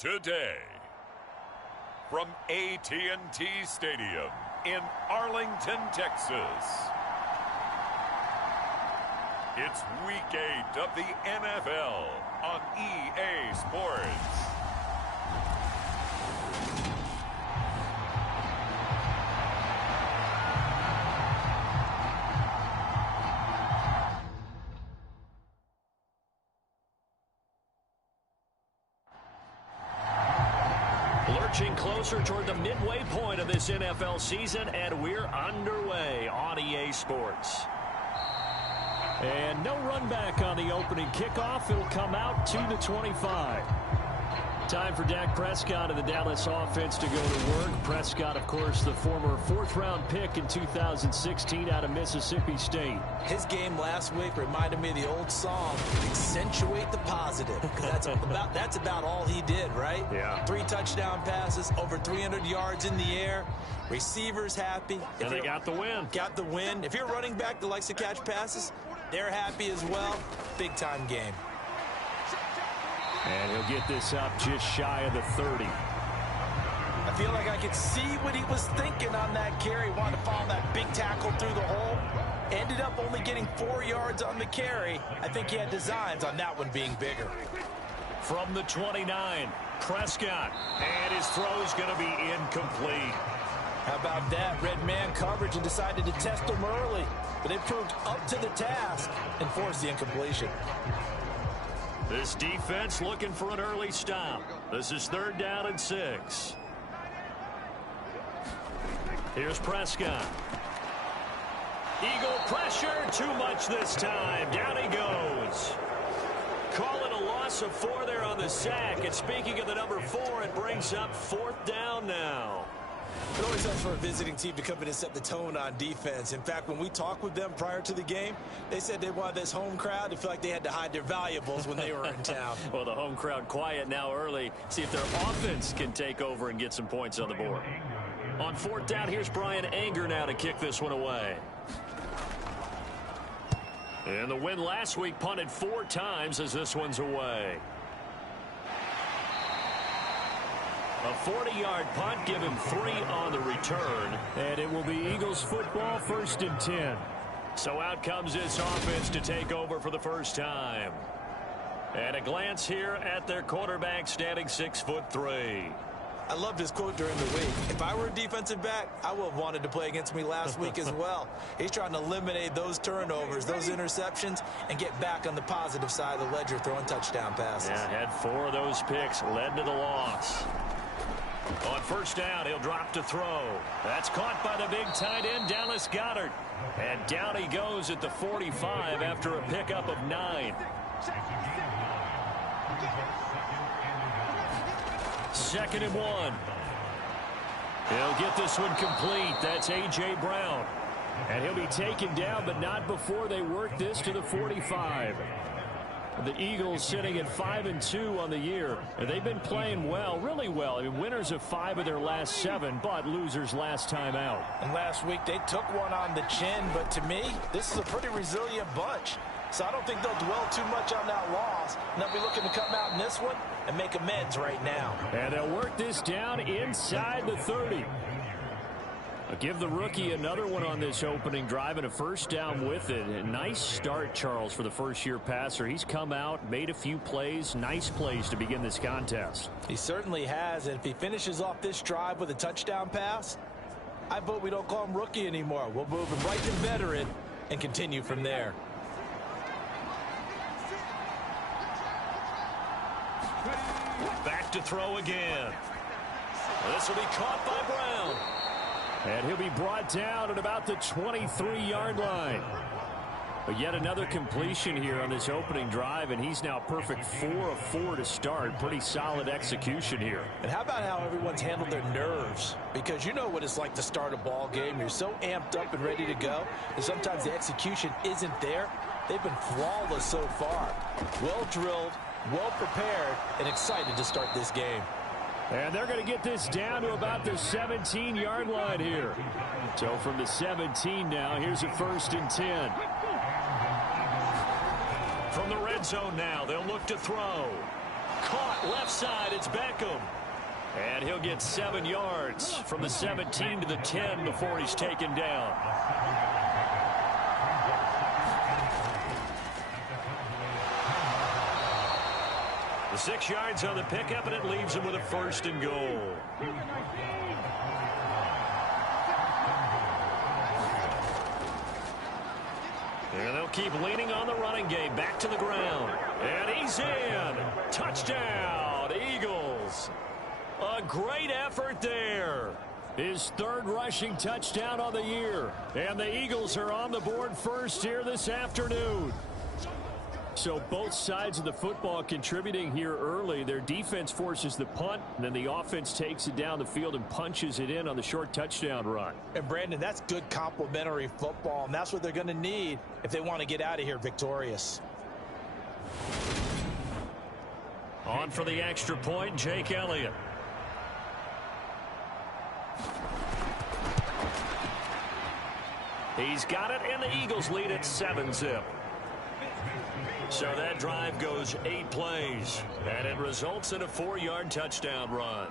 Today, from AT&T Stadium in Arlington, Texas, it's Week 8 of the NFL on EA Sports. Lurching closer toward the midway point of this NFL season, and we're underway on EA Sports. And no run back on the opening kickoff. It'll come out to the 25. Time for Dak Prescott and the Dallas offense to go to work. Prescott, of course, the former fourth-round pick in 2016 out of Mississippi State. His game last week reminded me of the old song, accentuate the positive. Because that's about all he did, right? Yeah. 3 touchdown passes, over 300 yards in the air. Receivers happy. And they got the win. Got the win. If you're running back that likes to catch passes, they're happy as well. Big-time game. And he'll get this up just shy of the 30. I feel like I could see what he was thinking on that carry. Wanted to follow that big tackle through the hole. Ended up only getting 4 yards on the carry. I think he had designs on that one being bigger. From the 29, Prescott. And his throw is going to be incomplete. How about that? Red man coverage and decided to test him early. But they proved up to the task and forced the incompletion. This defense looking for an early stop. This is 3rd down and 6. Here's Prescott. Eagle pressure, too much this time. Down he goes. Call it a loss of 4 there on the sack. And speaking of the number 4, it brings up 4th down now. It always helps for a visiting team to come in and set the tone on defense. In fact, when we talked with them prior to the game, they said they wanted this home crowd to feel like they had to hide their valuables when they were in town. Well, the home crowd quiet now early. See if their offense can take over and get some points on the board. On 4th down, here's Brian Anger now to kick this one away. And the win last week punted 4 times as this one's away. A 40-yard punt, give him 3 on the return. And it will be Eagles football, 1st and 10. So out comes this offense to take over for the first time. And a glance here at their quarterback, standing 6'3". I loved his quote during the week. If I were a defensive back, I would have wanted to play against me last week as well. He's trying to eliminate those turnovers, those interceptions, and get back on the positive side of the ledger, throwing touchdown passes. Yeah, had 4 of those picks, led to the loss. On 1st down, he'll drop to throw. That's caught by the big tight end, Dallas Goedert. And down he goes at the 45 after a pickup of 9. 2nd and 1. He'll get this one complete. That's A.J. Brown. And he'll be taken down, but not before they work this to the 45. The Eagles sitting at 5-2 on the year. And they've been playing well, really well. I mean, winners of 5 of their last 7, but losers last time out. And last week they took one on the chin, but to me, this is a pretty resilient bunch. So I don't think they'll dwell too much on that loss. And they'll be looking to come out in this one and make amends right now. And they'll work this down inside the 30. I'll give the rookie another one on this opening drive and a 1st down with it. A nice start, Charles, for the first-year passer. He's come out, made a few plays, nice plays to begin this contest. He certainly has, and if he finishes off this drive with a touchdown pass, I vote we don't call him rookie anymore. We'll move him right to veteran and continue from there. Back to throw again. This will be caught by Brown. And he'll be brought down at about the 23-yard line. But yet another completion here on this opening drive, and he's now perfect 4 of 4 to start. Pretty solid execution here. And how about how everyone's handled their nerves? Because you know what it's like to start a ball game. You're so amped up and ready to go, and sometimes the execution isn't there. They've been flawless so far. Well drilled, well prepared, and excited to start this game. And they're going to get this down to about the 17-yard line here. So from the 17 now, here's a 1st and 10. From the red zone now, they'll look to throw. caught left side. It's Beckham. And he'll get 7 yards from the 17 to the 10 before he's taken down. The 6 yards on the pickup, and it leaves him with a 1st and goal. And they'll keep leaning on the running game. Back to the ground. And he's in. Touchdown, Eagles. A great effort there. His 3rd rushing touchdown on the year. And the Eagles are on the board first here this afternoon. So both sides of the football contributing here early. Their defense forces the punt, and then the offense takes it down the field and punches it in on the short touchdown run. And, Brandon, that's good complementary football, and that's what they're going to need if they want to get out of here victorious. On for the extra point, Jake Elliott. He's got it, and the Eagles lead at 7-zip. So that drive goes 8 plays, and it results in a 4-yard touchdown run.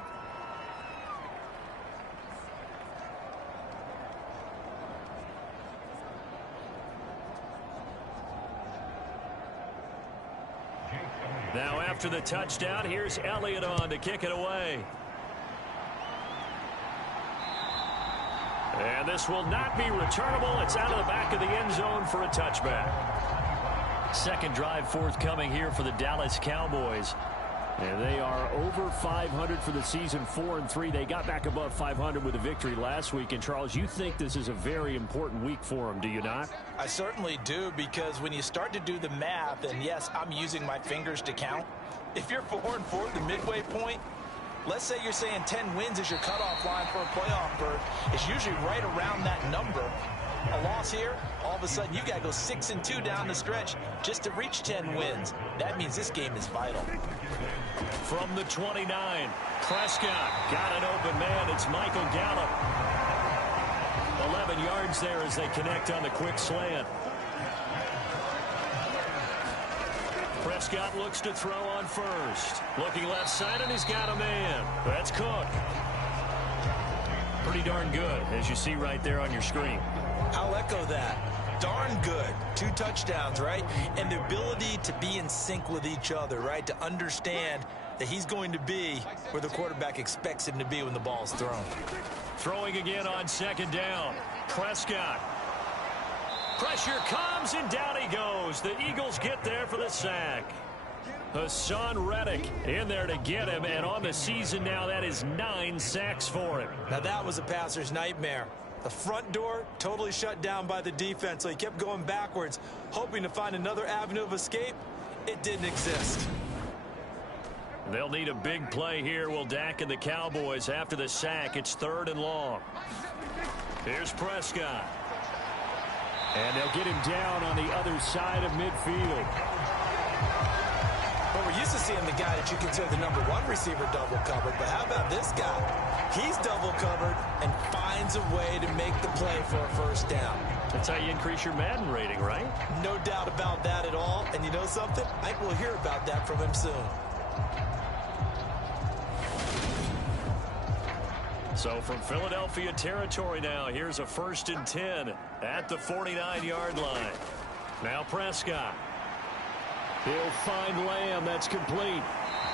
Now after the touchdown, here's Elliott on to kick it away. And this will not be returnable. It's out of the back of the end zone for a touchback. Second drive forthcoming here for the Dallas Cowboys. And they are over 500 for the season, 4-3. They got back above 500 with a victory last week. And, Charles, you think this is a very important week for them, do you not? I certainly do, because when you start to do the math, and, yes, I'm using my fingers to count. If you're 4-4 at the midway point, let's say you're saying 10 wins is your cutoff line for a playoff berth. It's usually right around that number. A loss here, all of a sudden you got to go 6-2 down the stretch just to reach 10 wins. That means this game is vital. From the 29, Prescott got an open man. It's Michael Gallup. 11 yards there as they connect on the quick slant. Prescott looks to throw on first. Looking left side, and he's got a man. That's Cook. Pretty darn good, as you see right there on your screen. I'll echo that. Darn good. 2 touchdowns, right? And the ability to be in sync with each other, right? To understand that he's going to be where the quarterback expects him to be when the ball's thrown. Throwing again on second down. Prescott. Pressure comes, and down he goes. The Eagles get there for the sack. Hassan Reddick in there to get him, and on the season now, that is 9 sacks for him. Now that was a passer's nightmare. The front door totally shut down by the defense, so he kept going backwards, hoping to find another avenue of escape. It didn't exist. They'll need a big play here, will Dak and the Cowboys. After the sack, it's 3rd and long. Here's Prescott. And they'll get him down on the other side of midfield. Well, we're used to seeing the guy that you consider the #1 receiver double covered, but how about this guy? He's double covered and finds a way to make the play for a 1st down. That's how you increase your Madden rating, right? No doubt about that at all. And you know something? I think we'll hear about that from him soon. So from Philadelphia territory now, here's a 1st and 10 at the 49-yard line. Now Prescott. He'll find Lamb. That's complete.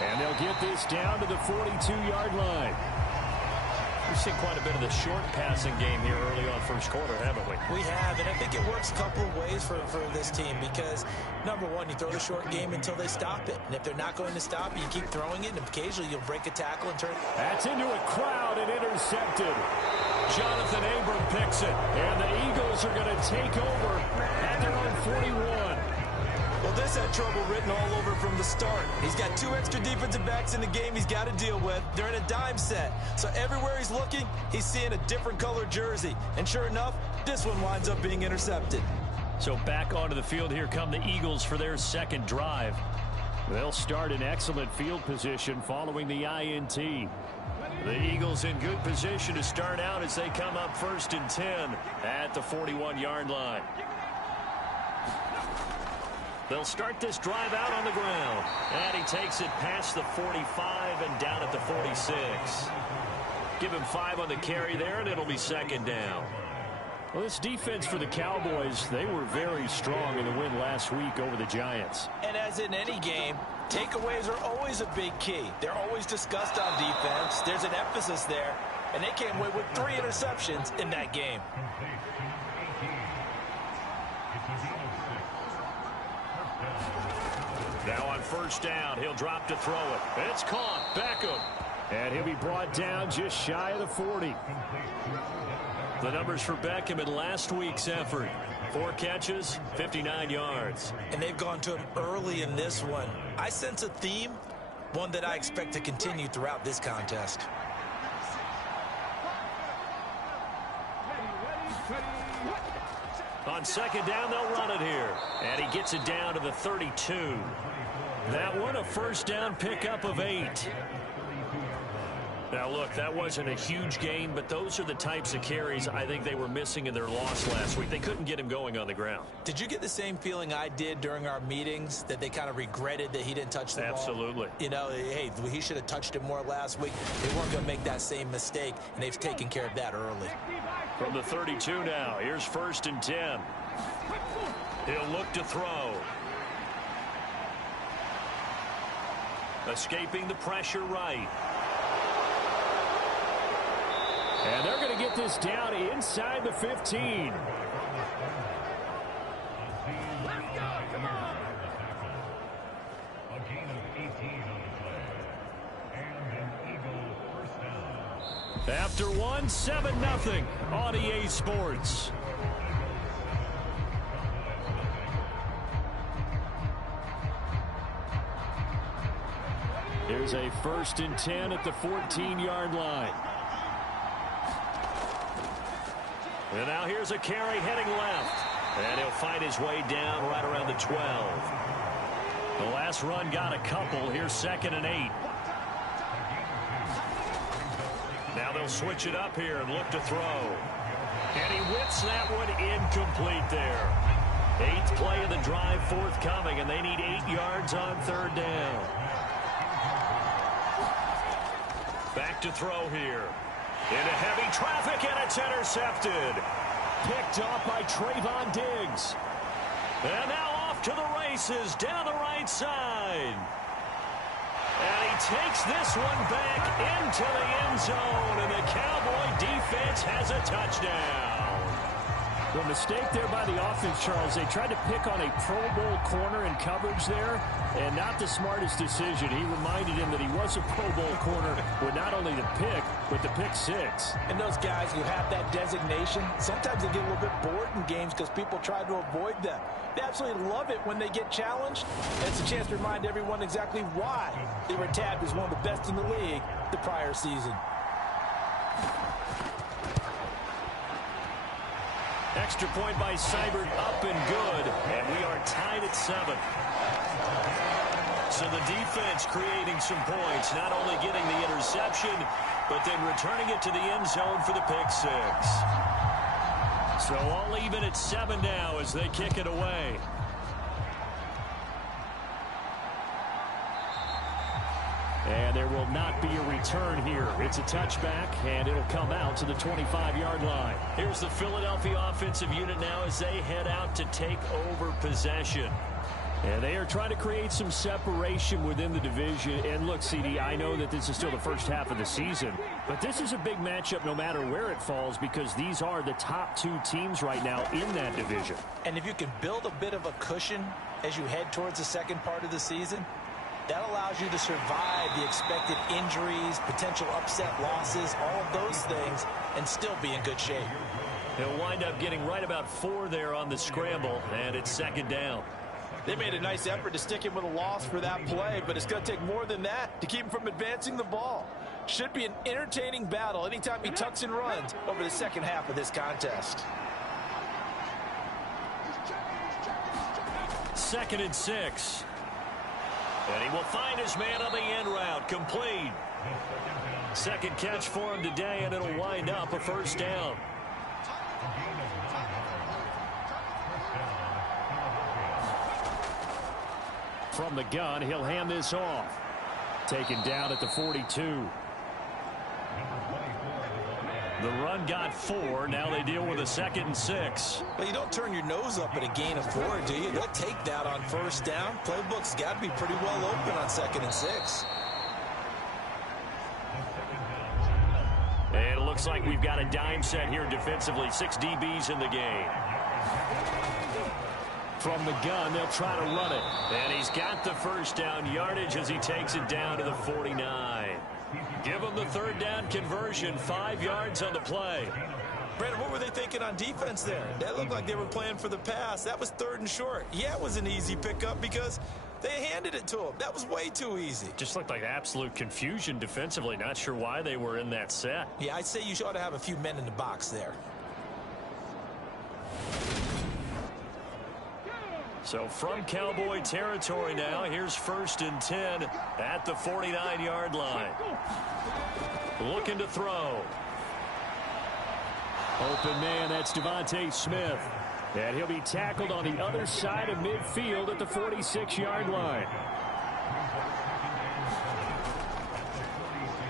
And they'll get this down to the 42-yard line. We've seen quite a bit of the short passing game here early on first quarter, haven't we? We have, and I think it works a couple of ways for this team because, #1, you throw the short game until they stop it. And if they're not going to stop it, you keep throwing it, and occasionally you'll break a tackle and turn it. That's into a crowd and intercepted. Jonathan Abram picks it, and the Eagles are going to take over at their own 41. Well, this had trouble written all over from the start. He's got 2 extra defensive backs in the game he's got to deal with. They're in a dime set. So everywhere he's looking, he's seeing a different color jersey. And sure enough, this one winds up being intercepted. So back onto the field here come the Eagles for their 2nd drive. They'll start in excellent field position following the INT. The Eagles in good position to start out as they come up 1st and 10 at the 41-yard line. They'll start this drive out on the ground. And he takes it past the 45 and down at the 46. Give him 5 on the carry there, and it'll be second down. Well, this defense for the Cowboys, they were very strong in the win last week over the Giants. And as in any game, takeaways are always a big key. They're always discussed on defense. There's an emphasis there, and they came away with 3 interceptions in that game. Now on first down, he'll drop to throw it. It's caught. Beckham. And he'll be brought down just shy of the 40. The numbers for Beckham in last week's effort. 4 catches, 59 yards. And they've gone to him early in this one. I sense a theme, one that I expect to continue throughout this contest. On second down, they'll run it here. And he gets it down to the 32. That one, a first down pickup of 8. Now, look, that wasn't a huge gain, but those are the types of carries I think they were missing in their loss last week. They couldn't get him going on the ground. Did you get the same feeling I did during our meetings, that they kind of regretted that he didn't touch the ball? Absolutely. You know, hey, he should have touched it more last week. They weren't going to make that same mistake, and they've taken care of that early. From the 32 now, here's first and 10. He'll look to throw. Escaping the pressure right. And they're going to get this down inside the 15. After one, 7-0 on EA Sports. Here's a first and 10 at the 14-yard line. And now here's a carry heading left. And he'll find his way down right around the 12. The last run got a couple. Here's second and 8. Now they'll switch it up here and look to throw. And he whips that one incomplete there. 8th play of the drive forthcoming, and they need 8 yards on third down. Back to throw here. Into heavy traffic, and it's intercepted. Picked off by Trayvon Diggs. And now off to the races down the right side. And he takes this one back into the end zone, and the Cowboy defense has a touchdown. Well, mistake there by the offense, Charles. They tried to pick on a Pro Bowl corner in coverage there, and not the smartest decision. He reminded him that he was a Pro Bowl corner with not only the pick, but the pick 6. And those guys who have that designation, sometimes they get a little bit bored in games because people try to avoid them. They absolutely love it when they get challenged, and it's a chance to remind everyone exactly why they were tabbed as one of the best in the league the prior season. Extra point by Seibert, up and good, and we are tied at 7. So the defense creating some points, not only getting the interception, but then returning it to the end zone for the pick 6. So all even at 7 now as they kick it away. And there will not be a return here. It's a touchback, and it'll come out to the 25-yard line. Here's the Philadelphia offensive unit now as they head out to take over possession. And they are trying to create some separation within the division. And look, CD, I know that this is still the first half of the season, but this is a big matchup no matter where it falls, because these are the top 2 teams right now in that division. And if you can build a bit of a cushion as you head towards the second part of the season, that allows you to survive the expected injuries, potential upset losses, all of those things, and still be in good shape. He'll wind up getting right about 4 there on the scramble, and it's second down. They made a nice effort to stick him with a loss for that play, but it's going to take more than that to keep him from advancing the ball. Should be an entertaining battle anytime he tucks and runs over the second half of this contest. Second and 6. And he will find his man on the end route, complete. Second catch for him today, and it'll wind up a first down. From the gun, he'll hand this off. Taken down at the 42. The run got 4. Now they deal with a 2nd and 6. Well, you don't turn your nose up at a gain of 4, do you? They'll take that on 1st down. Playbook's got to be pretty well open on 2nd and 6. And it looks like we've got a dime set here defensively. 6 DBs in the game. From the gun, they'll try to run it. And he's got the 1st down yardage as he takes it down to the 49. Give him the 3rd down conversion. 5 yards on the play. Brandon, what were they thinking on defense there? That looked like they were playing for the pass. That was 3rd and short. Yeah, it was an easy pickup because they handed it to him. That was way too easy. Just looked like absolute confusion defensively. Not sure why they were in that set. Yeah, I'd say you ought to have a few men in the box there. So from Cowboy territory now, here's 1st and 10 at the 49-yard line. Looking to throw. Open man, that's Devontae Smith. And he'll be tackled on the other side of midfield at the 46-yard line.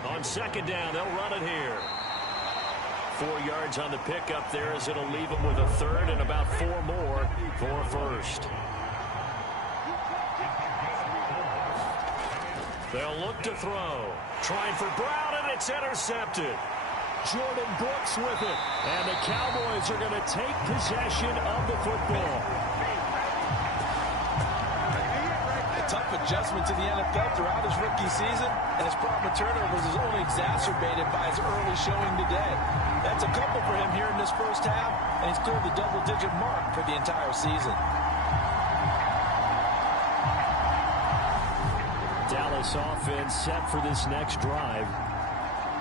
On 2nd down, they'll run it here. 4 yards on the pickup there as it'll leave them with a 3rd and about 4 more for 1st. They'll look to throw. Trying for Brown, and it's intercepted. Jordan Brooks with it. And the Cowboys are going to take possession of the football. A tough adjustment to the NFL throughout his rookie season, and his problem with turnovers is only exacerbated by his early showing today. That's a couple for him here in this 1st half, and he's cleared the double-digit mark for the entire season. Dallas offense set for this next drive.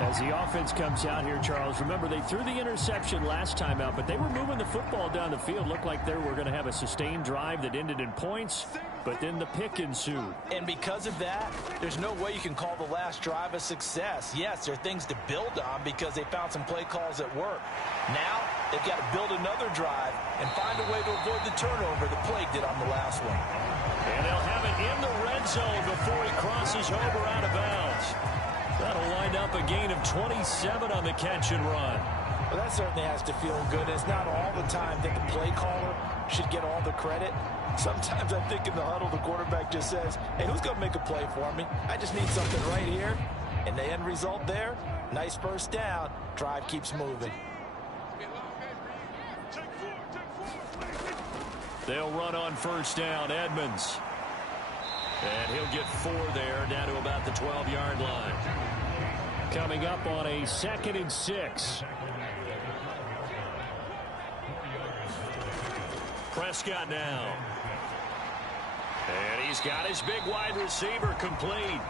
As the offense comes out here, Charles, remember they threw the interception last time out, but they were moving the football down the field. Looked like they were going to have a sustained drive that ended in points, but then the pick ensued. And because of that, there's no way you can call the last drive a success. Yes, there are things to build on because they found some play calls that work. Now, they've got to build another drive and find a way to avoid the turnover the Plague did on the last one. And they'll have it in the red zone before he crosses over out of bounds. That'll wind up a gain of 27 on the catch and run. Well, that certainly has to feel good. It's not all the time that the play caller should get all the credit. Sometimes I think in the huddle, the quarterback just says, hey, who's going to make a play for me? I just need something right here. And the end result there, nice 1st down. Drive keeps moving. They'll run on 1st down, Edmonds. And he'll get 4 there, down to about the 12-yard line. Coming up on a 2nd and 6. Prescott now. And he's got his big wide receiver complete.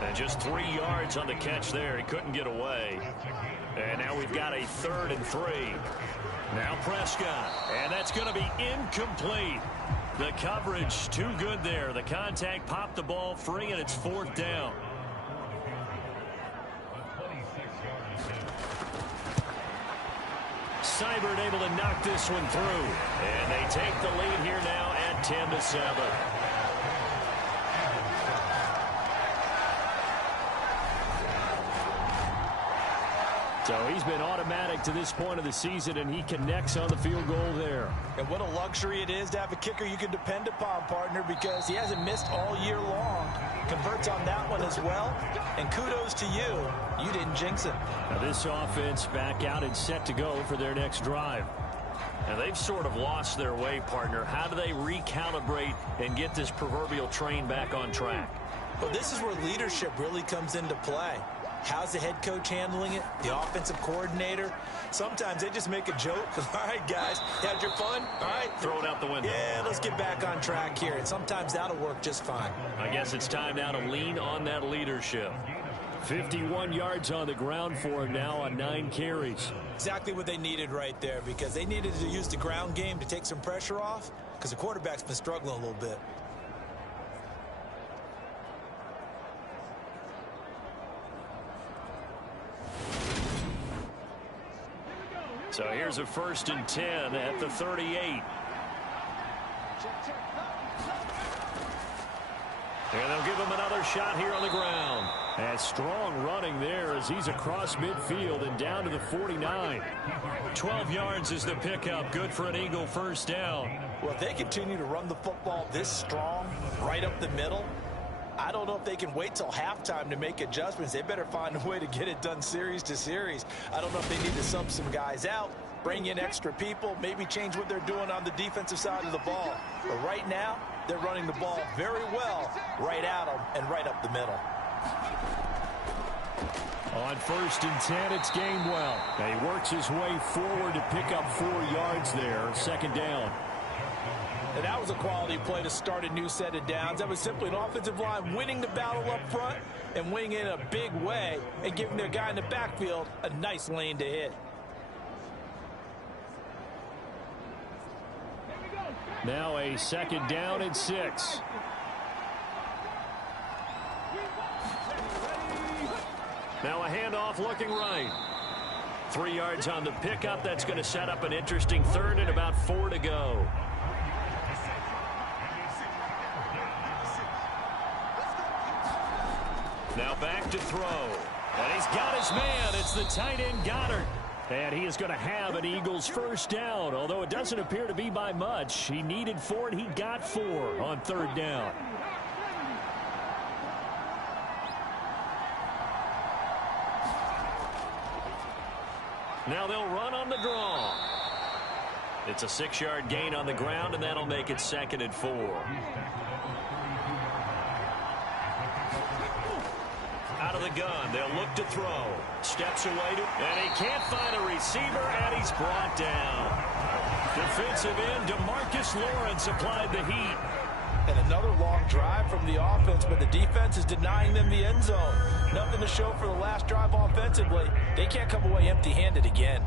And just 3 yards on the catch there. He couldn't get away. And now we've got a 3rd and 3. Now Prescott. And that's going to be incomplete. The coverage too good there. The contact popped the ball free, and it's 4th down. Seibert able to knock this one through. And they take the lead here now at 10-7. So he's been automatic to this point of the season, and he connects on the field goal there. And what a luxury it is to have a kicker you can depend upon, partner, because he hasn't missed all year long. Converts on that one as well. And kudos to you. You didn't jinx it. Now this offense back out and set to go for their next drive. And they've sort of lost their way, partner. How do they recalibrate and get this proverbial train back on track? Well, this is where leadership really comes into play. How's the head coach handling it? The offensive coordinator? Sometimes they just make a joke. All right, guys, had your fun? All right. Throw it out the window. Yeah, let's get back on track here. And sometimes that'll work just fine. I guess it's time now to lean on that leadership. 51 yards on the ground for him now on 9 carries. Exactly what they needed right there, because they needed to use the ground game to take some pressure off, because the quarterback's been struggling a little bit. So here's a 1st and 10 at the 38. And they'll give him another shot here on the ground. And strong running there as he's across midfield and down to the 49. 12 yards is the pickup. Good for an Eagle first down. Well, if they continue to run the football this strong, right up the middle, I don't know if they can wait till halftime to make adjustments. They better find a way to get it done series to series. I don't know if they need to sub some guys out, bring in extra people, maybe change what they're doing on the defensive side of the ball. But right now, they're running the ball very well right at them and right up the middle. On 1st and 10, it's Gainwell. He works his way forward to pick up 4 yards there. 2nd down. And that was a quality play to start a new set of downs. That was simply an offensive line winning the battle up front and winning in a big way and giving their guy in the backfield a nice lane to hit. Now a 2nd down and 6. Now a handoff looking right. 3 yards on the pickup. That's going to set up an interesting 3rd and about 4 to go. Now back to throw. And he's got his man. It's the tight end Goddard. And he is going to have an Eagles first down, although it doesn't appear to be by much. He needed 4 and he got 4 on 3rd down. Now they'll run on the draw. It's a 6-yard gain on the ground, and that'll make it 2nd and 4. Out of the gun, they'll look to throw. Steps away, and he can't find a receiver, and he's brought down. Defensive end, DeMarcus Lawrence applied the heat. And another long drive from the offense, but the defense is denying them the end zone. Nothing to show for the last drive offensively. They can't come away empty-handed again.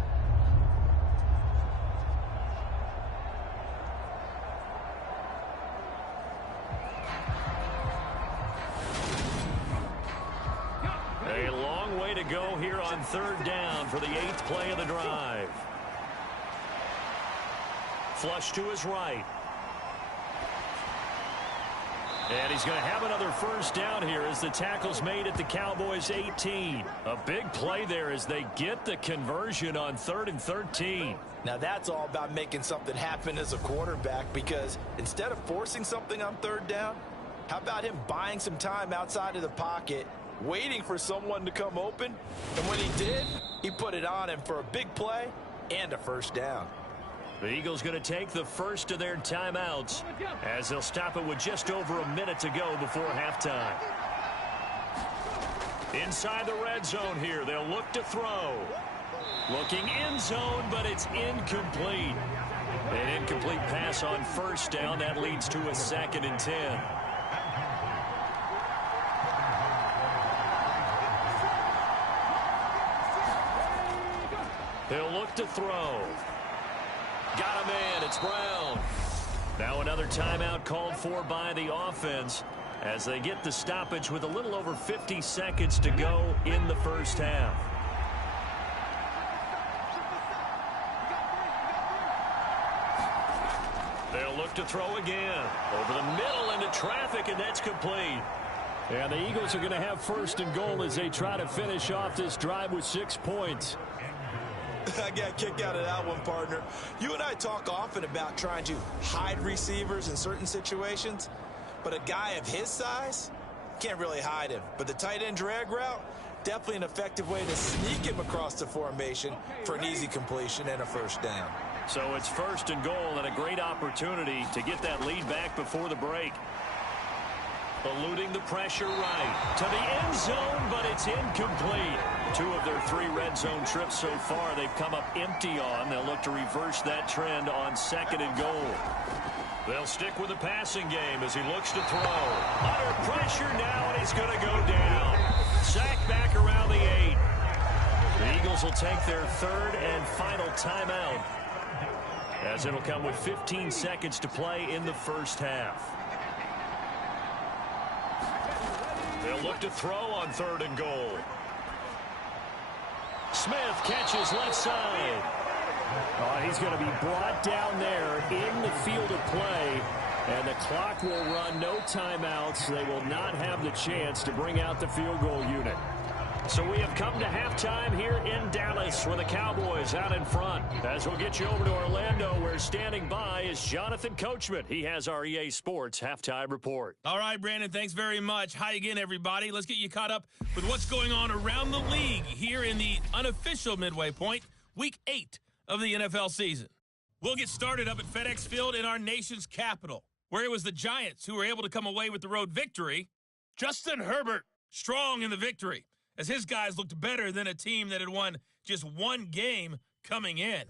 A long way to go here on 3rd down for the 8th play of the drive. Flush to his right. And he's going to have another first down here as the tackle's made at the Cowboys' 18. A big play there as they get the conversion on 3rd and 13. Now that's all about making something happen as a quarterback, because instead of forcing something on 3rd down, how about him buying some time outside of the pocket, waiting for someone to come open, and when he did, he put it on him for a big play and a first down. The Eagles going to take the first of their timeouts as they'll stop it with just over a minute to go before halftime. Inside the red zone here, they'll look to throw. Looking end zone, but it's incomplete. An incomplete pass on first down. That leads to a 2nd and 10. They'll look to throw. Got a man. It's Brown. Now another timeout called for by the offense as they get the stoppage with a little over 50 seconds to go in the first half. They'll look to throw again. Over the middle into traffic, and that's complete. And the Eagles are going to have 1st and goal as they try to finish off this drive with 6 points. I got a kick out of that one, partner. You and I talk often about trying to hide receivers in certain situations, but a guy of his size can't really hide him. But the tight end drag route, definitely an effective way to sneak him across the formation for an easy completion and a first down. So it's 1st and goal and a great opportunity to get that lead back before the break. Eluding the pressure right to the end zone, but it's incomplete. 2 of their 3 red zone trips so far they've come up empty on. They'll look to reverse that trend on 2nd and goal. They'll stick with the passing game as he looks to throw. Under pressure now, and he's going to go down. Sacked back around the 8. The Eagles will take their 3rd and final timeout as it'll come with 15 seconds to play in the first half. They'll look to throw on 3rd and goal. Smith catches left side. He's going to be brought down there in the field of play. And the clock will run, no timeouts. They will not have the chance to bring out the field goal unit. So we have come to halftime here in Dallas with the Cowboys out in front. As we'll get you over to Orlando, where standing by is Jonathan Coachman. He has our EA Sports halftime report. All right, Brandon, thanks very much. Hi again, everybody. Let's get you caught up with what's going on around the league here in the unofficial midway point, Week 8 of the NFL season. We'll get started up at FedEx Field in our nation's capital, where it was the Giants who were able to come away with the road victory. Justin Herbert, strong in the victory, as his guys looked better than a team that had won just one game coming in.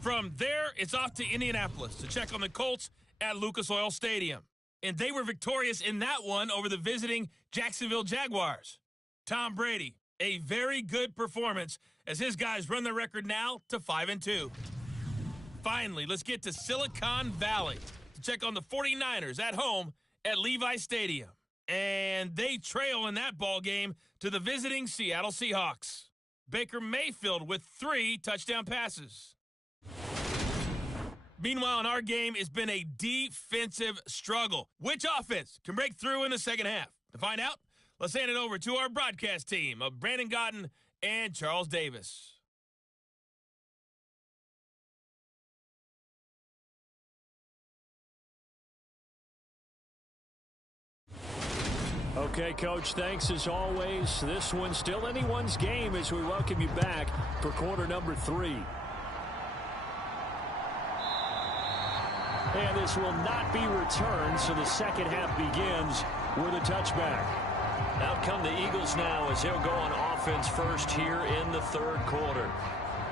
From there, it's off to Indianapolis to check on the Colts at Lucas Oil Stadium. And they were victorious in that one over the visiting Jacksonville Jaguars. Tom Brady, a very good performance as his guys run their record now to 5-2. Finally, let's get to Silicon Valley to check on the 49ers at home at Levi Stadium. And they trail in that ball game to the visiting Seattle Seahawks. Baker Mayfield with 3 touchdown passes. Meanwhile, in our game, it's been a defensive struggle. Which offense can break through in the second half? To find out, let's hand it over to our broadcast team of Brandon Godden and Charles Davis. Okay, Coach, thanks as always. This one's still anyone's game as we welcome you back for quarter number 3. And this will not be returned, so the second half begins with a touchback. Out come the Eagles now as they'll go on offense first here in the third quarter.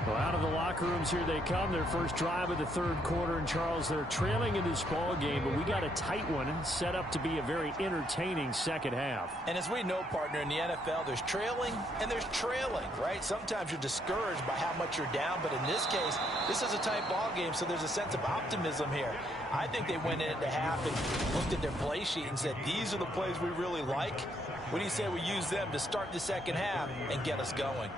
Well, out of the locker rooms here they come. Their first drive of the third quarter. And, Charles, they're trailing in this ball game, but we got a tight one set up to be a very entertaining second half. And as we know, partner, in the NFL, there's trailing and there's trailing, right? Sometimes you're discouraged by how much you're down, but in this case, this is a tight ball game, so there's a sense of optimism here. I think they went into half and looked at their play sheet and said, these are the plays we really like. What do you say we use them to start the second half and get us going?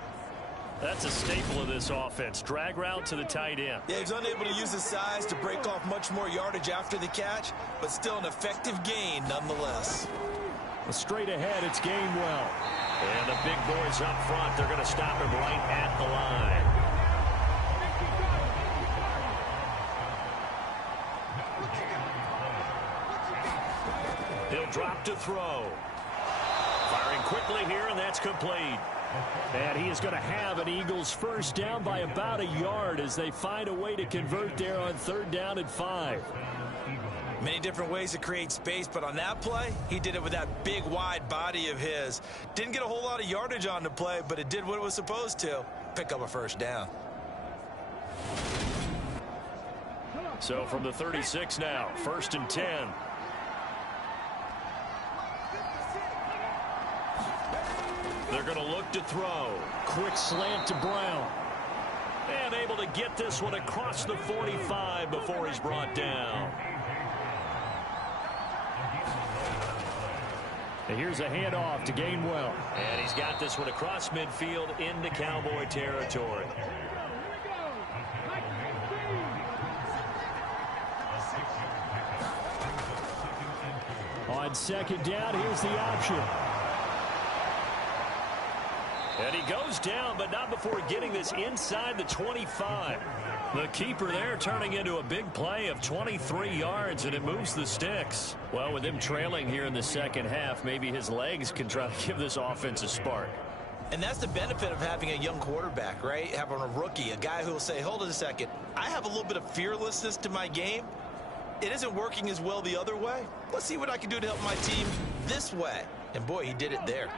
That's a staple of this offense. Drag route to the tight end. Yeah, he's unable to use his size to break off much more yardage after the catch, but still an effective gain nonetheless. Well, straight ahead, it's Gainwell. And the big boys up front, they're going to stop him right at the line. He'll drop to throw. Firing quickly here, and that's complete. And he is going to have an Eagles first down by about a yard as they find a way to convert there on 3rd down and 5. Many different ways to create space, but on that play, he did it with that big, wide body of his. Didn't get a whole lot of yardage on the play, but it did what it was supposed to, pick up a first down. So from the 36 now, 1st and 10. They're going to look to throw. Quick slant to Brown. And able to get this one across the 45 before he's brought down. And here's a handoff to Gainwell. And he's got this one across midfield into Cowboy territory. On 2nd down, here's the option. And he goes down, but not before getting this inside the 25. The keeper there turning into a big play of 23 yards, and it moves the sticks. Well, with him trailing here in the second half, maybe his legs can try to give this offense a spark. And that's the benefit of having a young quarterback, right? Having a rookie, a guy who will say, hold it a second, I have a little bit of fearlessness to my game. It isn't working as well the other way. Let's see what I can do to help my team this way. And, boy, he did it there.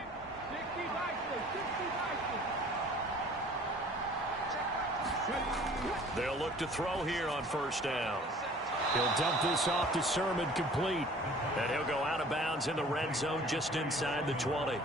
They'll look to throw here on 1st down. He'll dump this off to Sermon, complete. And he'll go out of bounds in the red zone just inside the 20.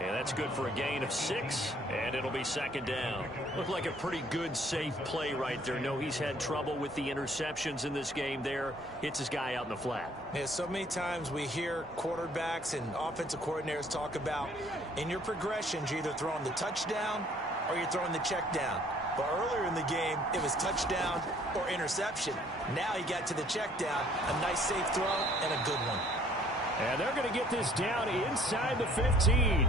And that's good for a gain of 6, and it'll be 2nd down. Looked like a pretty good, safe play right there. No, he's had trouble with the interceptions in this game there. Hits his guy out in the flat. Yeah, so many times we hear quarterbacks and offensive coordinators talk about in your progressions, you're either throwing the touchdown or you're throwing the check down. But earlier in the game, it was touchdown or interception. Now he got to the check down, a nice safe throw, and a good one. And they're going to get this down inside the 15.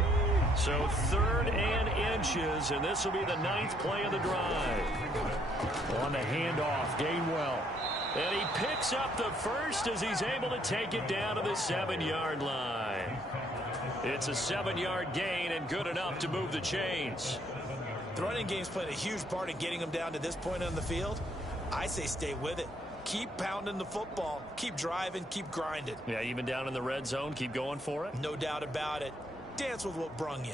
So 3rd and inches, and this will be the 9th play of the drive. On the handoff, Gainwell. And he picks up the first as he's able to take it down to the 7-yard line. It's a 7-yard gain and good enough to move the chains. The running game's played a huge part in getting them down to this point on the field. I say stay with it. Keep pounding the football. Keep driving. Keep grinding. Yeah, even down in the red zone, keep going for it. No doubt about it. Dance with what brung you.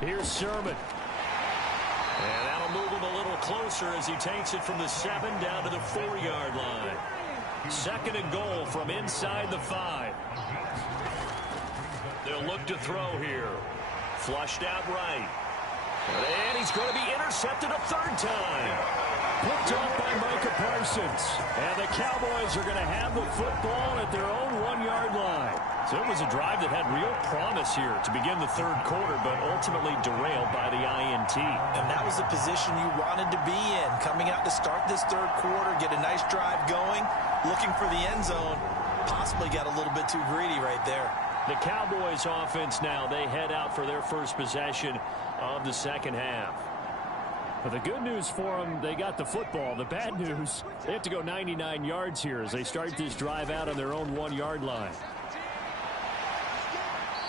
Here's Sermon. And that'll move him a little closer as he takes it from the 7 down to the 4-yard line. 2nd and goal from inside the 5. They'll look to throw here. Flushed out right. And he's going to be intercepted a 3rd time. Picked off by Micah Parsons. And the Cowboys are going to have the football at their own 1-yard line. So it was a drive that had real promise here to begin the 3rd quarter, but ultimately derailed by the INT. And that was the position you wanted to be in. Coming out to start this 3rd quarter, get a nice drive going, looking for the end zone. Possibly got a little bit too greedy right there. The Cowboys offense now, they head out for their first possession of the 2nd half. But the good news for them, they got the football. The bad news, they have to go 99 yards here as they start this drive out on their own 1-yard line.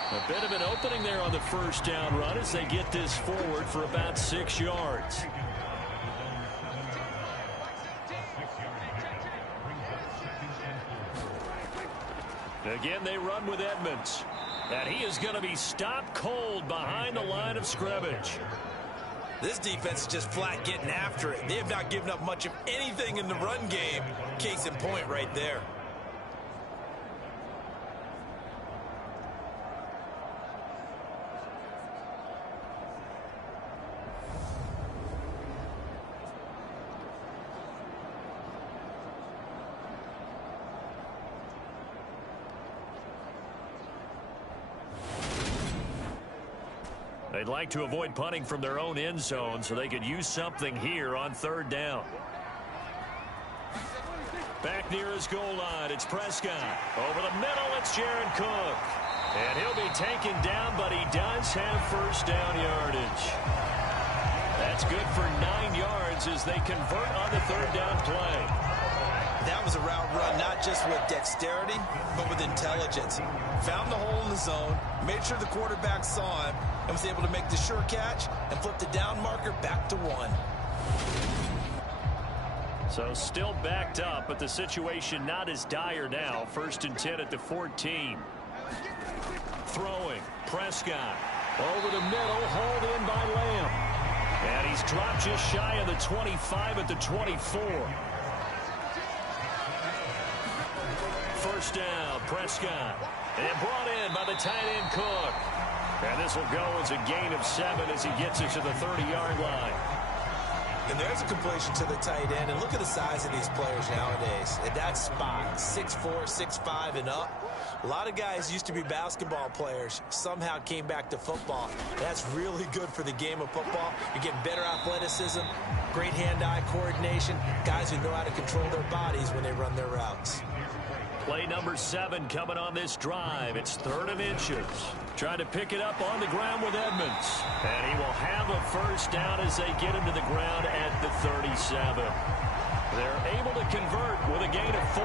A bit of an opening there on the 1st down run as they get this forward for about 6 yards. Again, they run with Edmonds. And he is going to be stopped cold behind the line of scrimmage. This defense is just flat getting after it. They have not given up much of anything in the run game. Case in point right there. They'd like to avoid punting from their own end zone so they could use something here on 3rd down. Back near his goal line, it's Prescott. Over the middle, it's Jared Cook. And he'll be taken down, but he does have 1st down yardage. That's good for 9 yards as they convert on the 3rd down play. That was a route run, not just with dexterity, but with intelligence. Found the hole in the zone, made sure the quarterback saw him, and was able to make the sure catch and flip the down marker back to 1. So still backed up, but the situation not as dire now. 1st and 10 at the 14. Throwing, Prescott. Over the middle, hauled in by Lamb. And he's dropped just shy of the 25 at the 24. 1st down, Prescott. And brought in by the tight end Cook. And this will go as a gain of 7 as he gets it to the 30-yard line. And there's a completion to the tight end. And look at the size of these players nowadays. At that spot, 6'4", 6'5", and up. A lot of guys used to be basketball players, somehow came back to football. That's really good for the game of football. You're getting better athleticism, great hand-eye coordination, guys who know how to control their bodies when they run their routes. Play number 7 coming on this drive. It's 3rd and inches. Trying to pick it up on the ground with Edmonds. And he will have a 1st down as they get him to the ground at the 37. They're able to convert with a gain of 4.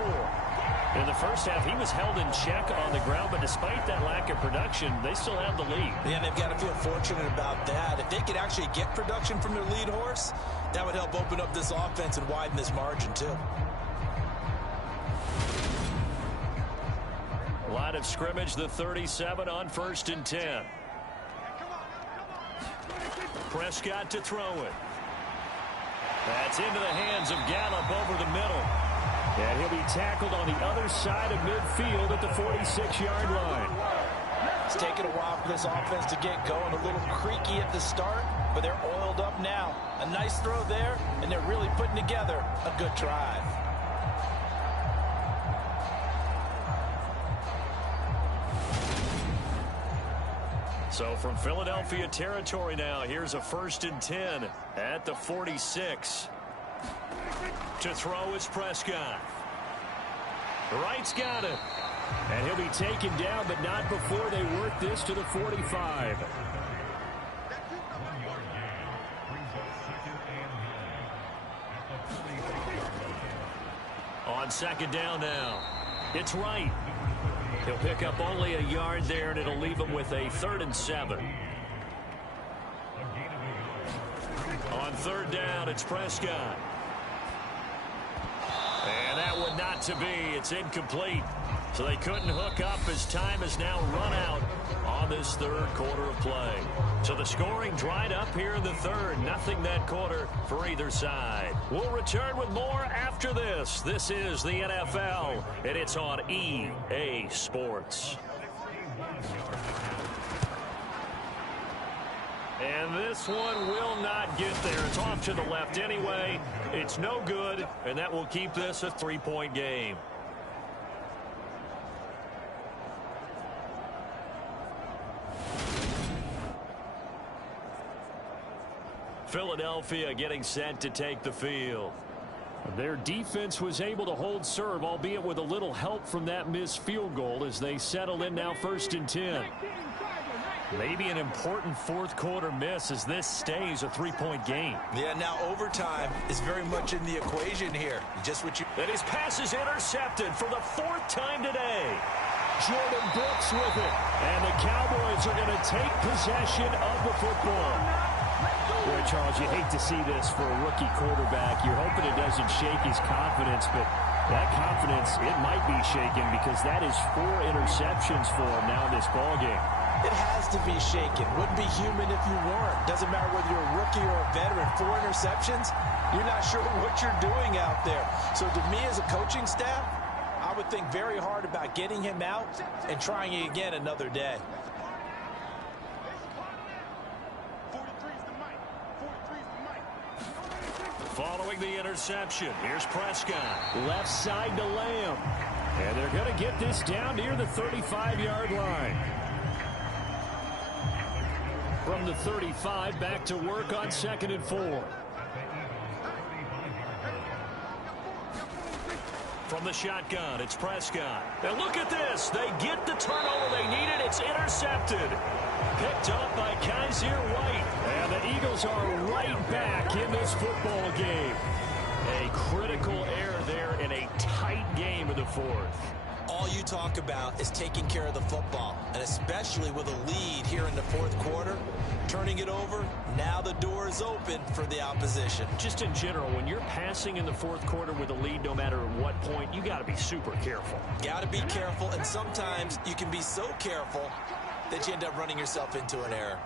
In the 1st half, he was held in check on the ground, but despite that lack of production, they still have the lead. Yeah, they've got to feel fortunate about that. If they could actually get production from their lead horse, that would help open up this offense and widen this margin, too. Line of scrimmage, the 37 on 1st and 10. Prescott to throw it. That's into the hands of Gallup over the middle. And he'll be tackled on the other side of midfield at the 46-yard line. It's taken a while for this offense to get going. A little creaky at the start, but they're oiled up now. A nice throw there, and they're really putting together a good drive. So from Philadelphia territory now, here's a 1st and 10 at the 46. To throw is Prescott. Wright's got it. And he'll be taken down, but not before they work this to the 45. On 2nd down now, it's Wright. He'll pick up only a yard there, and it'll leave him with a 3rd and 7. On 3rd down, it's Prescott. And that one not to be. It's incomplete. So they couldn't hook up as time has now run out on this 3rd quarter of play. So the scoring dried up here in the 3rd. Nothing that quarter for either side. We'll return with more after this. This is the NFL, and it's on EA Sports. And this one will not get there. It's off to the left anyway. It's no good, and that will keep this a 3-point game. Philadelphia getting set to take the field. Their defense was able to hold serve, albeit with a little help from that missed field goal as they settle in now 1st and 10. Maybe an important 4th quarter miss as this stays a 3-point game. Yeah, now overtime is very much in the equation here. Just what you... And his pass is intercepted for the 4th time today. Jordan Brooks with it. And the Cowboys are going to take possession of the football. Boy, Charles, you hate to see this for a rookie quarterback. You're hoping it doesn't shake his confidence, but that confidence, it might be shaken because that is 4 interceptions for him now in this ballgame. It has to be shaken. Wouldn't be human if you weren't. Doesn't matter whether you're a rookie or a veteran. 4 interceptions, you're not sure what you're doing out there. So to me as a coaching staff, I would think very hard about getting him out and trying it again another day. Following the interception, here's Prescott. Left side to Lamb. And they're going to get this down near the 35-yard line. From the 35, back to work on 2nd and 4. From the shotgun, it's Prescott. And look at this. They get the turnover they needed. It's intercepted. Picked up by Kaiser White. And the Eagles are right back in this football game. A critical error there in a tight game in the 4th. All you talk about is taking care of the football, and especially with a lead here in the 4th quarter, turning it over, now the door is open for the opposition. Just in general, when you're passing in the 4th quarter with a lead, no matter what point, you got to be super careful. Got to be careful, and sometimes you can be so careful that you end up running yourself into an error.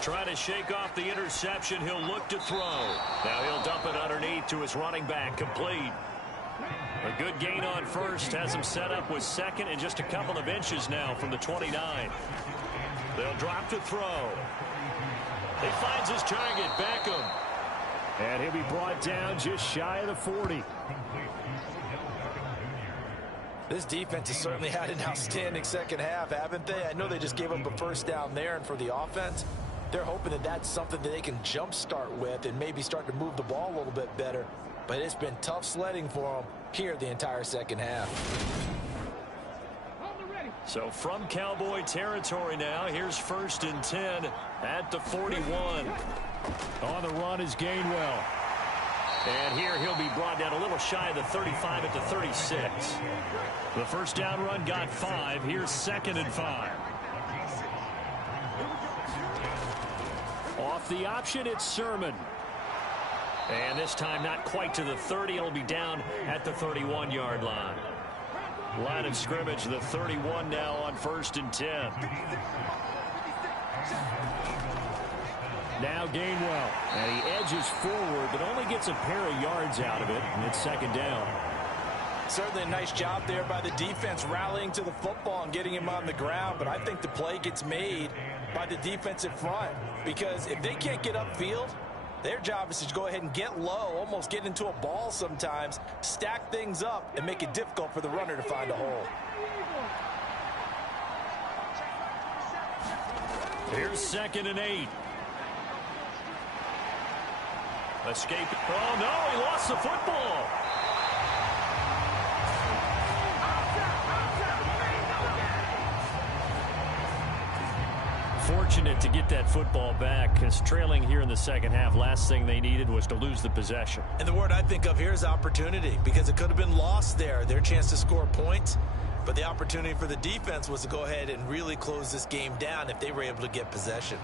Trying to shake off the interception, he'll look to throw. Now he'll dump it underneath to his running back, complete. A good gain on 1st, has him set up with 2nd and just a couple of inches now from the 29. They'll drop to throw. He finds his target, Beckham. And he'll be brought down just shy of the 40. This defense has certainly had an outstanding 2nd half, haven't they? I know they just gave up a 1st down there, and for the offense, they're hoping that that's something that they can jumpstart with and maybe start to move the ball a little bit better. But it's been tough sledding for them here the entire 2nd half. So from Cowboy territory now, here's 1st and 10 at the 41. On the run is Gainwell. And here he'll be brought down a little shy of the 35 at the 36. The 1st down run got 5. Here's 2nd and 5. Off the option, it's Sermon. And this time not quite to the 30. It'll be down at the 31-yard line. Line of scrimmage, the 31 now on 1st and 10. Now Gainwell. And he edges forward, but only gets a pair of yards out of it. And it's 2nd down. Certainly a nice job there by the defense rallying to the football and getting him on the ground, but I think the play gets made by the defensive front because if they can't get upfield, their job is to go ahead and get low, almost get into a ball sometimes, stack things up, and make it difficult for the runner to find a hole. Here's 2nd and 8. Escape. Oh, no, he lost the football. Fortunate to get that football back because trailing here in the second half, last thing they needed was to lose the possession. And the word I think of here is opportunity because it could have been lost there, their chance to score points. But the opportunity for the defense was to go ahead and really close this game down if they were able to get possession.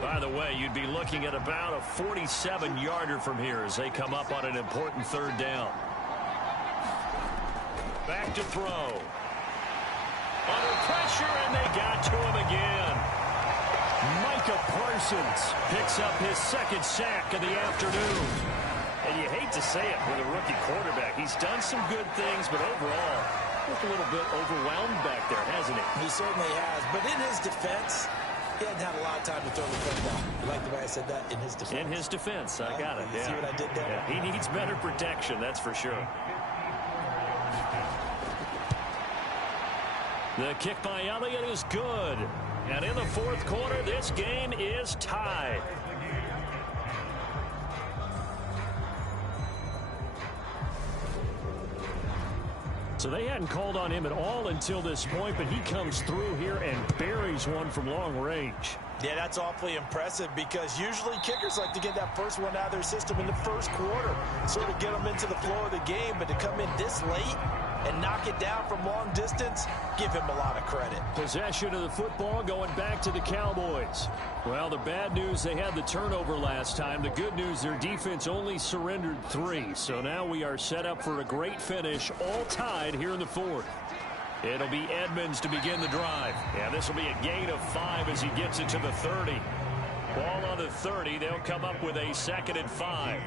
By the way, you'd be looking at about a 47-yarder from here as they come up on an important 3rd down. Back to throw. Under pressure, and they got to him again. Micah Parsons picks up his 2nd sack of the afternoon. And you hate to say it with a rookie quarterback. He's done some good things, but overall, looked a little bit overwhelmed back there, hasn't he? He certainly has. But in his defense, he hadn't had a lot of time to throw the football. You like the way I said that? In his defense. In his defense. I got it. You see what I did there? Yeah, he needs better protection, that's for sure. The kick by Elliott is good. And in the 4th quarter, this game is tied. So they hadn't called on him at all until this point, but he comes through here and buries one from long range. Yeah, that's awfully impressive because usually kickers like to get that first one out of their system in the 1st quarter, sort of get them into the flow of the game, but to come in this late and knock it down from long distance, give him a lot of credit. Possession of the football going back to the Cowboys. Well, the bad news, they had the turnover last time. The good news, their defense only surrendered 3. So now we are set up for a great finish, all tied here in the 4th. It'll be Edmonds to begin the drive. Yeah, this will be a gain of 5 as he gets it to the 30. Ball on the 30. They'll come up with a 2nd and 5.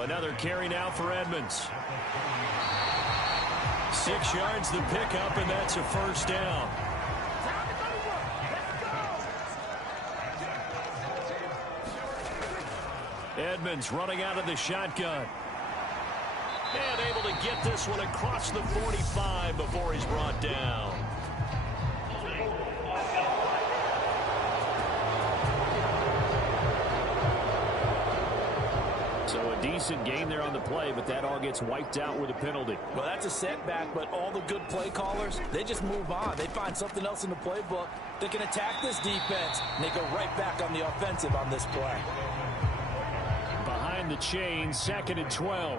Another carry now for Edmonds. 6 yards the pickup, and that's a 1st down. Edmonds running out of the shotgun. And able to get this one across the 45 before he's brought down. So a decent gain there on the play, but that all gets wiped out with a penalty. Well, that's a setback, but all the good play callers, they just move on. They find something else in the playbook. They can attack this defense, and they go right back on the offensive on this play. Behind the chain, 2nd and 12.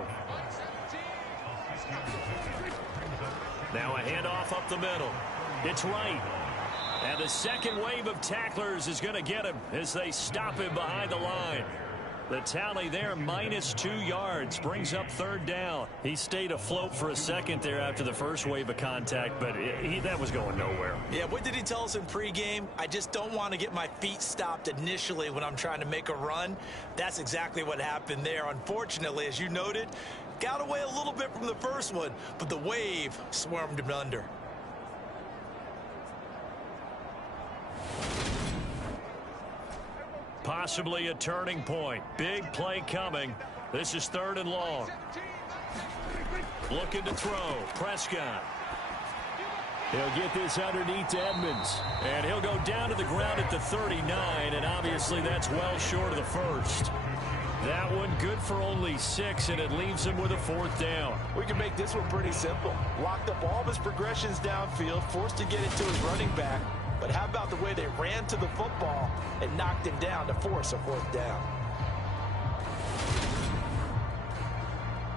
Now a handoff up the middle. It's right. And the second wave of tacklers is going to get him as they stop him behind the line. The tally there, -2 yards, brings up 3rd down. He stayed afloat for a second there after the first wave of contact, but that was going nowhere. Yeah, what did he tell us in pregame? I just don't want to get my feet stopped initially when I'm trying to make a run. That's exactly what happened there. Unfortunately, as you noted, got away a little bit from the first one, but the wave swarmed him under. Possibly a turning point. Big play coming. This is 3rd and long. Looking to throw. Prescott. He'll get this underneath to Edmonds. And he'll go down to the ground at the 39, and obviously that's well short of the 1st. That one good for only 6, and it leaves him with a 4th down. We can make this one pretty simple. Locked up all of his progressions downfield, forced to get it to his running back. But how about the way they ran to the football and knocked him down to force a 4th down?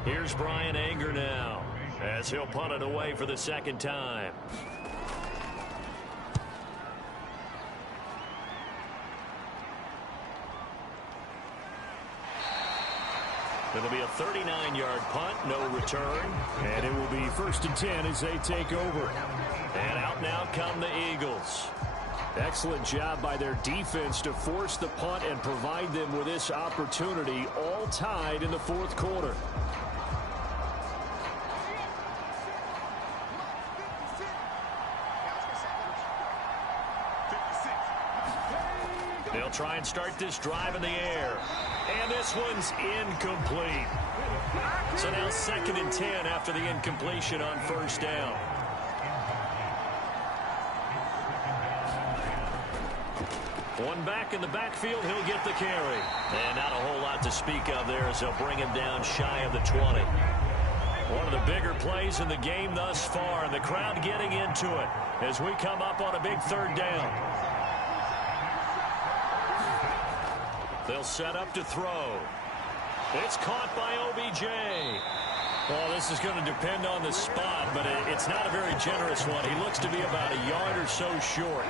Here's Brian Anger now as he'll punt it away for the 2nd time. It'll be a 39-yard punt, no return. And it will be 1st and 10 as they take over. And out now come the Eagles. Excellent job by their defense to force the punt and provide them with this opportunity, all tied in the 4th quarter. They'll try and start this drive in the air. And this one's incomplete. So now 2nd and 10 after the incompletion on 1st down. One back in the backfield, he'll get the carry. And not a whole lot to speak of there as they'll bring him down shy of the 20. One of the bigger plays in the game thus far, and the crowd getting into it as we come up on a big 3rd down. They'll set up to throw. It's caught by OBJ. Well, this is going to depend on the spot, but it's not a very generous one. He looks to be about a yard or so short.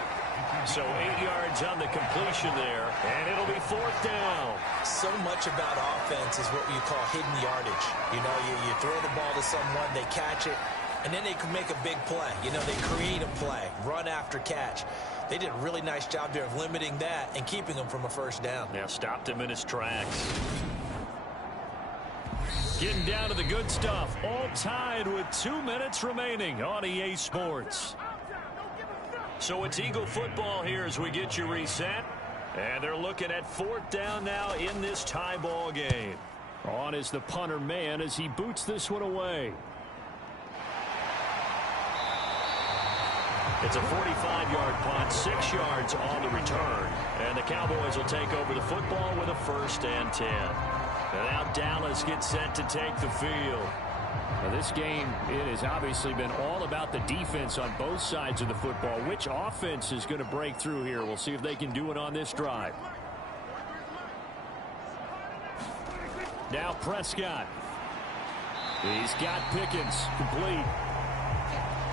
So 8 yards on the completion there, and it'll be 4th down. So much about offense is what you call hidden yardage. You know, you throw the ball to someone, they catch it, and then they can make a big play. You know, they create a play, run after catch. They did a really nice job there of limiting that and keeping him from a 1st down. Now stopped him in his tracks. Getting down to the good stuff. All tied with 2 minutes remaining on EA Sports. So it's Eagle football here as we get you reset. And they're looking at 4th down now in this tie ball game. On is the punter man as he boots this one away. It's a 45-yard punt, 6 yards on the return. And the Cowboys will take over the football with a 1st and 10. And now Dallas gets set to take the field. Now this game, it has obviously been all about the defense on both sides of the football. Which offense is going to break through here? We'll see if they can do it on this drive. Now Prescott. He's got Pickens complete.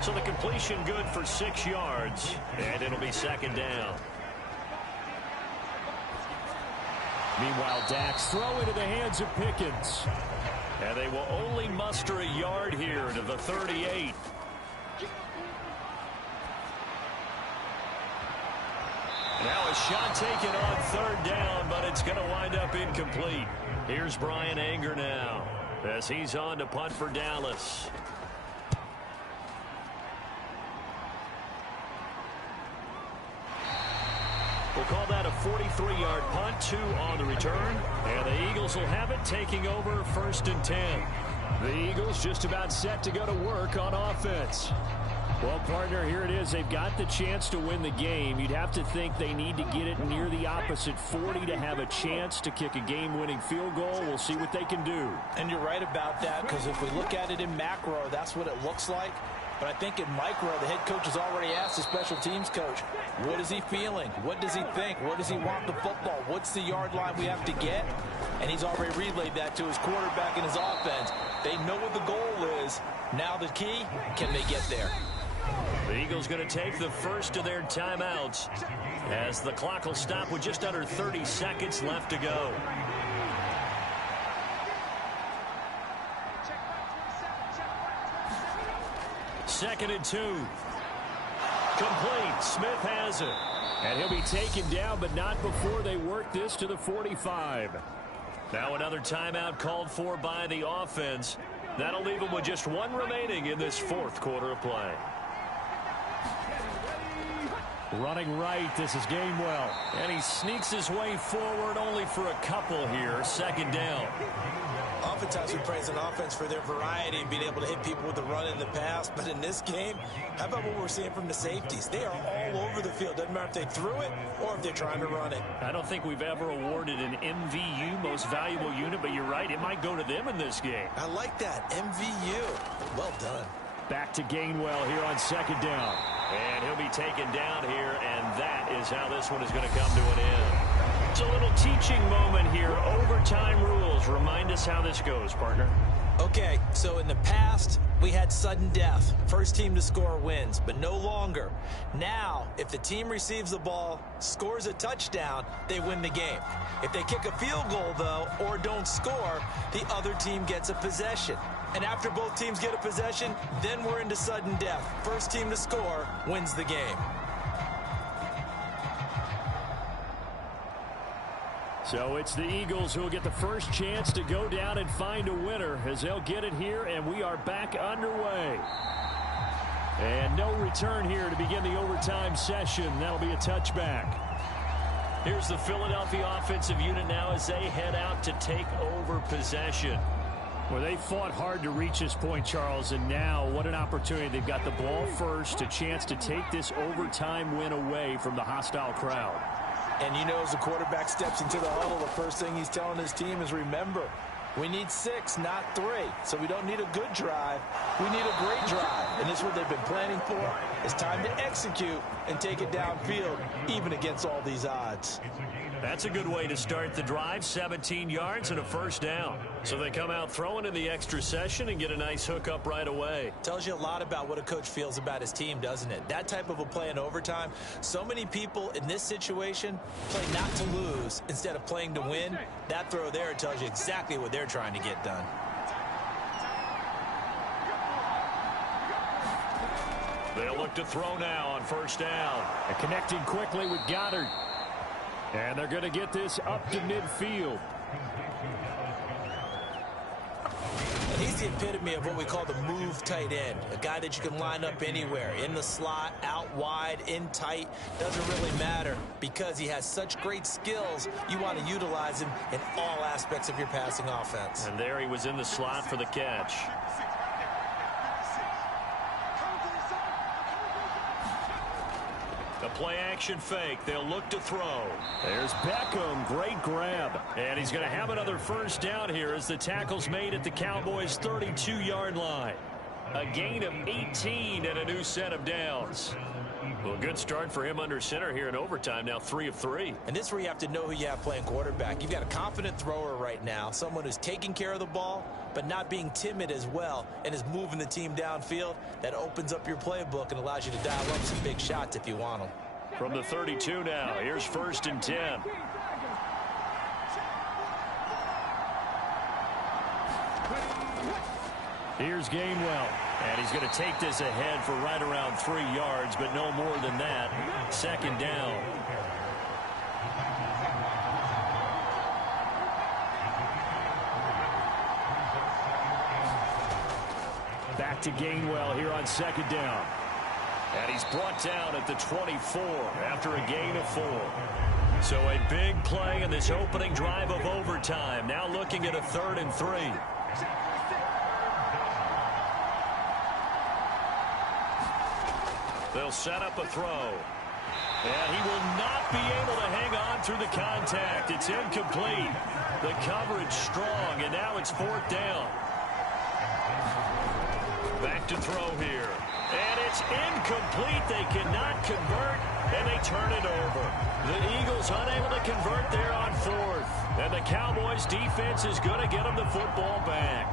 So the completion good for 6 yards, and it'll be 2nd down. Meanwhile, Dak's throw into the hands of Pickens. And they will only muster a yard here to the 38. Now a shot taken on 3rd down, but it's going to wind up incomplete. Here's Brian Anger now as he's on to punt for Dallas. We'll call that a 43-yard punt, 2 on the return. And the Eagles will have it, taking over 1st and 10. The Eagles just about set to go to work on offense. Well, partner, here it is. They've got the chance to win the game. You'd have to think they need to get it near the opposite 40 to have a chance to kick a game-winning field goal. We'll see what they can do. And you're right about that, because if we look at it in macro, that's what it looks like. But I think in micro, the head coach has already asked the special teams coach, what is he feeling? What does he think? Where does he want the football? What's the yard line we have to get? And he's already relayed that to his quarterback and his offense. They know what the goal is. Now the key, can they get there? The Eagles going to take the first of their timeouts as the clock will stop with just under 30 seconds left to go. Second and 2. Complete. Smith has it. And he'll be taken down, but not before they work this to the 45. Now another timeout called for by the offense. That'll leave them with just 1 remaining in this 4th quarter of play. Running right, this is Gainwell. And he sneaks his way forward only for a couple here. 2nd down. Oftentimes we praise an offense for their variety and being able to hit people with the run in the pass. But in this game, how about what we're seeing from the safeties? They are all over the field. Doesn't matter if they threw it or if they're trying to run it. I don't think we've ever awarded an MVU, most valuable unit, but you're right, it might go to them in this game. I like that. MVU. Well done. Back to Gainwell here on 2nd down. And he'll be taken down here, and that is how this one is going to come to an end. It's a little teaching moment here. Overtime rules. Remind us how this goes, partner. Okay, so in the past, we had sudden death. First team to score wins, but no longer. Now, if the team receives the ball, scores a touchdown, they win the game. If they kick a field goal, though, or don't score, the other team gets a possession. And after both teams get a possession, then we're into sudden death. First team to score wins the game. So it's the Eagles who will get the first chance to go down and find a winner as they'll get it here, and we are back underway. And no return here to begin the overtime session. That'll be a touchback. Here's the Philadelphia offensive unit now as they head out to take over possession. Well, they fought hard to reach this point, Charles, and now what an opportunity. They've got the ball first, a chance to take this overtime win away from the hostile crowd. And you know, as the quarterback steps into the huddle, the first thing he's telling his team is, remember, we need 6, not 3. So we don't need a good drive. We need a great drive. And this is what they've been planning for. It's time to execute and take it downfield, even against all these odds. That's a good way to start the drive, 17 yards and a first down. So they come out throwing in the extra session and get a nice hookup right away. Tells you a lot about what a coach feels about his team, doesn't it? That type of a play in overtime. So many people in this situation play not to lose instead of playing to win. That throw there tells you exactly what they're trying to get done. They'll look to throw now on first down. And connecting quickly with Goddard. And they're going to get this up to midfield. And he's the epitome of what we call the move tight end. A guy that you can line up anywhere. In the slot, out wide, in tight. Doesn't really matter because he has such great skills. You want to utilize him in all aspects of your passing offense. And there he was in the slot for the catch. A play-action fake. They'll look to throw. There's Beckham. Great grab. And he's going to have another first down here as the tackle's made at the Cowboys' 32-yard line. A gain of 18 and a new set of downs. Well, good start for him under center here in overtime. Now 3 of 3. And this is where you have to know who you have playing quarterback. You've got a confident thrower right now. Someone who's taking care of the ball, but not being timid as well, and is moving the team downfield. That opens up your playbook and allows you to dial up some big shots if you want them. From the 32 now, here's 1st and 10. Here's Gainwell, and he's going to take this ahead for right around 3 yards, but no more than that. 2nd down. Back to Gainwell here on 2nd down. And he's brought down at the 24 after a gain of 4. So a big play in this opening drive of overtime. Now looking at a 3rd and 3. They'll set up a throw. And he will not be able to hang on through the contact. It's incomplete. The coverage strong, and now it's 4th down. Back to throw here. And it's incomplete. They cannot convert, and they turn it over. The Eagles unable to convert there on 4th. And the Cowboys defense is going to get them the football back.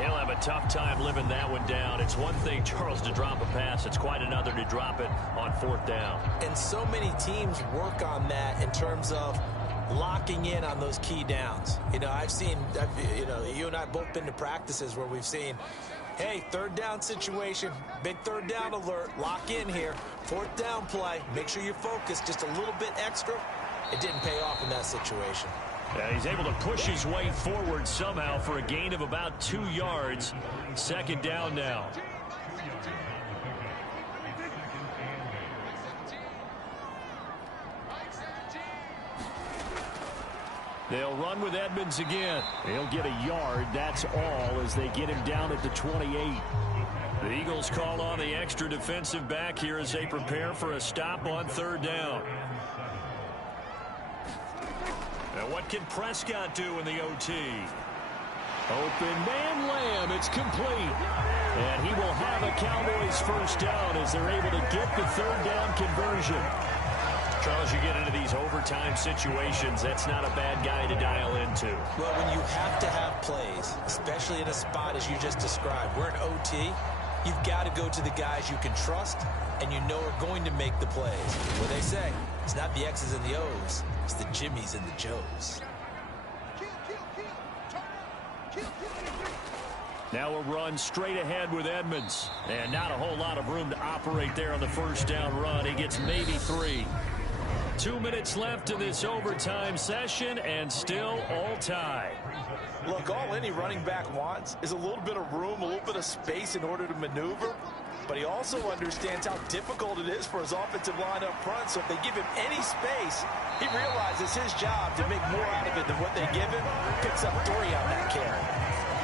He'll have a tough time living that one down. It's one thing, Charles, to drop a pass. It's quite another to drop it on 4th down. And so many teams work on that in terms of locking in on those key downs. You know, you and I have both been to practices where we've seen, hey, 3rd down situation, big 3rd down alert, lock in here, 4th down play, make sure you're focused just a little bit extra. It didn't pay off in that situation. He's able to push his way forward somehow for a gain of about 2 yards. 2nd down now. They'll run with Edmonds again. He'll get a yard, that's all, as they get him down at the 28. The Eagles call on the extra defensive back here as they prepare for a stop on 3rd down. Now what can Prescott do in the OT? Open man Lamb, it's complete. And he will have a Cowboys first down as they're able to get the 3rd down conversion. Charles, you get into these overtime situations, that's not a bad guy to dial into. Well, when you have to have plays, especially in a spot as you just described, we're in OT, you've got to go to the guys you can trust and you know are going to make the plays. What they say, it's not the X's and the O's, it's the Jimmys and the Joes. Now a run straight ahead with Edmonds. And not a whole lot of room to operate there on the first down run. He gets maybe 3. 2 minutes left in this overtime session, and still all tied. Look, all any running back wants is a little bit of room, a little bit of space in order to maneuver. But he also understands how difficult it is for his offensive line up front. So if they give him any space, he realizes his job to make more out of it than what they give him. Picks up 3 on that carry.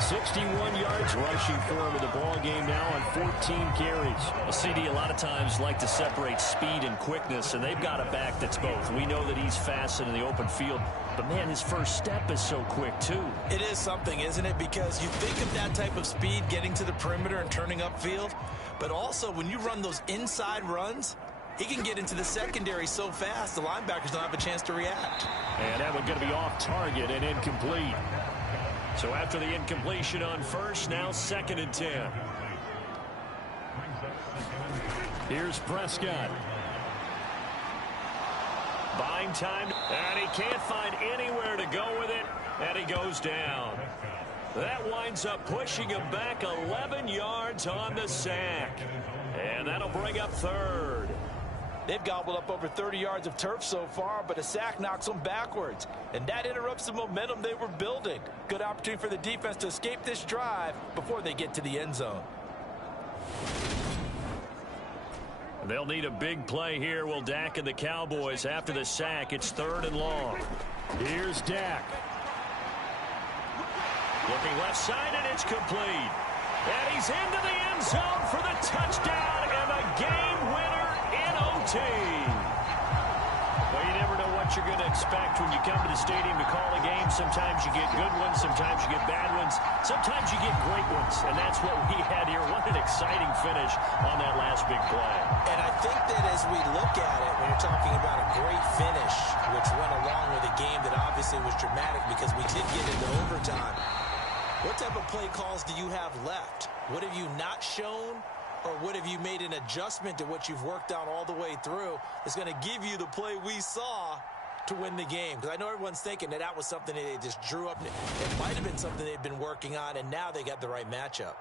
61 yards rushing for him in the ball game now on 14 carries. A CD a lot of times like to separate speed and quickness, and they've got a back that's both. We know that he's fast in the open field, but man, his first step is so quick too. It is something, isn't it? Because you think of that type of speed getting to the perimeter and turning upfield, but also when you run those inside runs, he can get into the secondary so fast the linebackers don't have a chance to react. And that one's going to be off target and incomplete. So after the incompletion on first, now 2nd and 10. Here's Prescott. Buying time, and he can't find anywhere to go with it, and he goes down. That winds up pushing him back 11 yards on the sack. And that'll bring up 3rd. They've gobbled up over 30 yards of turf so far, but a sack knocks them backwards. And that interrupts the momentum they were building. Good opportunity for the defense to escape this drive before they get to the end zone. They'll need a big play here, will Dak and the Cowboys. After the sack, it's 3rd and long. Here's Dak. Looking left side, and it's complete. And he's into the end zone for the touchdown and the game winner. OT. Well, you never know what you're going to expect when you come to the stadium to call a game. Sometimes you get good ones, sometimes you get bad ones, sometimes you get great ones, and that's what we had here. What an exciting finish on that last big play. And I think that as we look at it, when you're talking about a great finish, which went along with a game that obviously was dramatic because we did get into overtime, what type of play calls do you have left? What have you not shown? Or what have you made an adjustment to what you've worked out all the way through that's going to give you the play we saw to win the game? Because I know everyone's thinking that that was something that they just drew up. It might have been something they've been working on, and now they got the right matchup.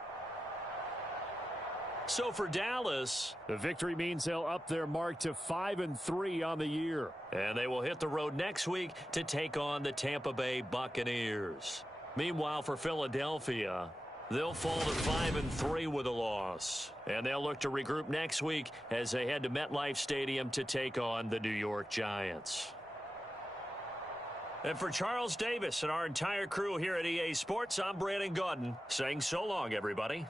So for Dallas, the victory means they'll up their mark to 5-3 on the year. And they will hit the road next week to take on the Tampa Bay Buccaneers. Meanwhile, for Philadelphia, they'll fall to 5-3 with a loss. And they'll look to regroup next week as they head to MetLife Stadium to take on the New York Giants. And for Charles Davis and our entire crew here at EA Sports, I'm Brandon Gaudin saying so long, everybody.